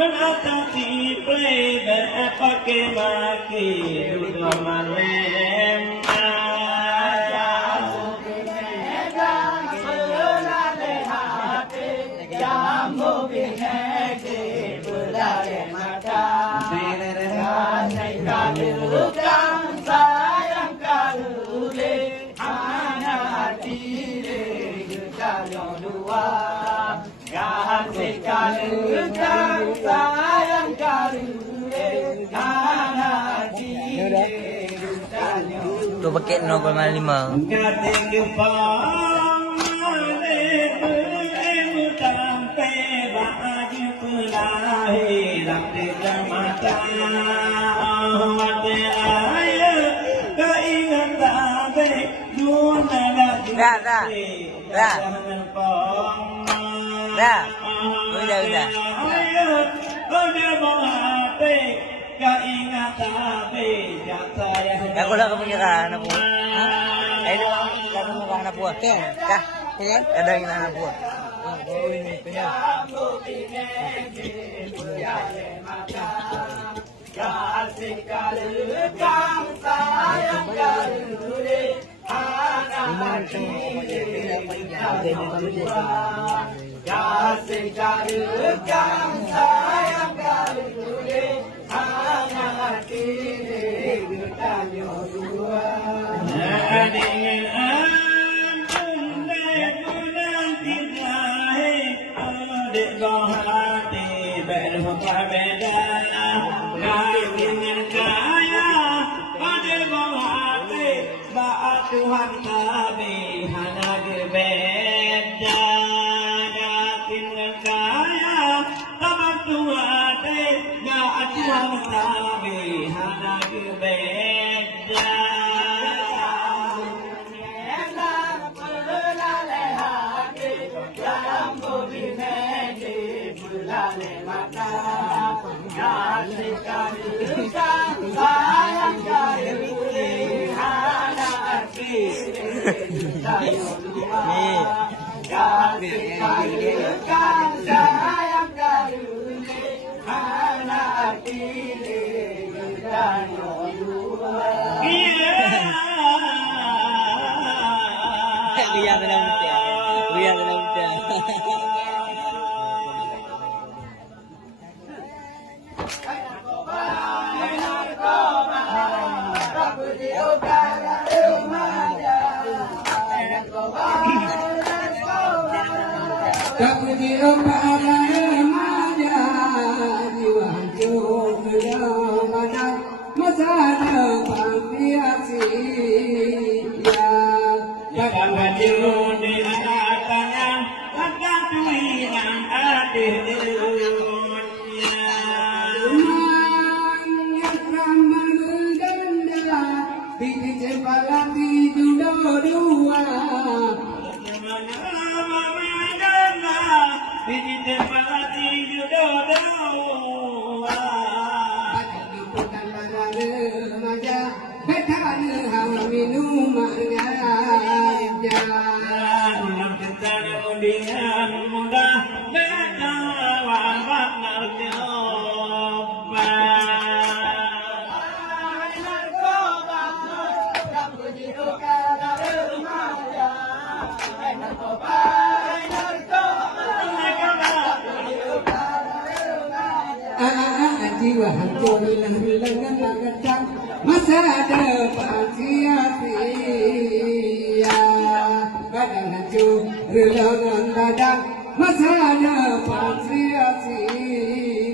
menatati play pakai maki duduk malem Tu paket 0,5. Dah. Udah. Aku lah kepengeran aku. Ini lah kepengeran aku. Dah. Ada yang anak aku. Tuhan kami hana berbeda dengan kaya tamat Tuhan Tuhan kami hana berbeda jiwa hancur hilang masa depan sia-sia badan hancur hilang masa depan sia-sia